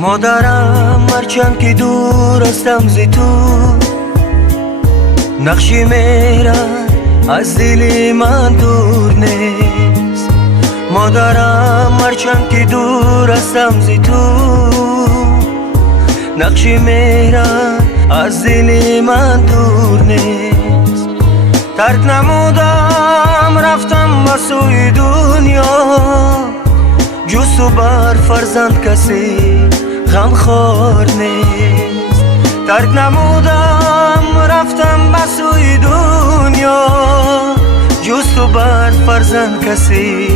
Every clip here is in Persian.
مادرم هرچند که دور هستم ز تو، نقشی مهرت از دل من دور نیست. مادرم هرچند که دور هستم ز تو، نقشی مهرت از دل من دور نیست. ترک نمودم رفتم به سوی دنیا، جز و بر فرزند کسی غم خوار نیست. ترک نمودم رفتم به سوی دنیا، جز و بر فرزند کسی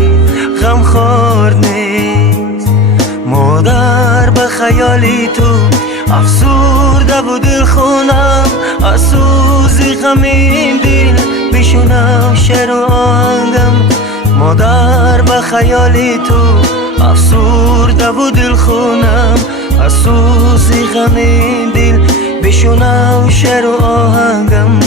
غم خوار نیست. مادر به خیالی تو افسرده و دل خونم، از سوز غم این دل بشنم شعر و آهنگم. مادر به خیالی تو افسرده و دل خونم، از سوز غم این دل بشنم شعر و آهنگم.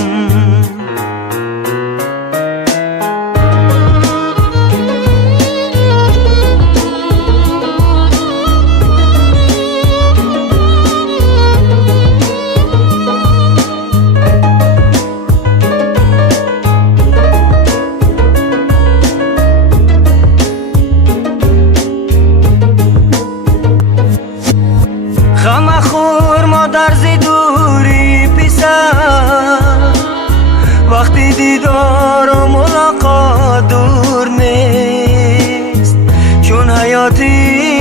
غم خور مادر ز دوری پسر، وقتی دیدار و ملاقات دور نیست. چون حیاتی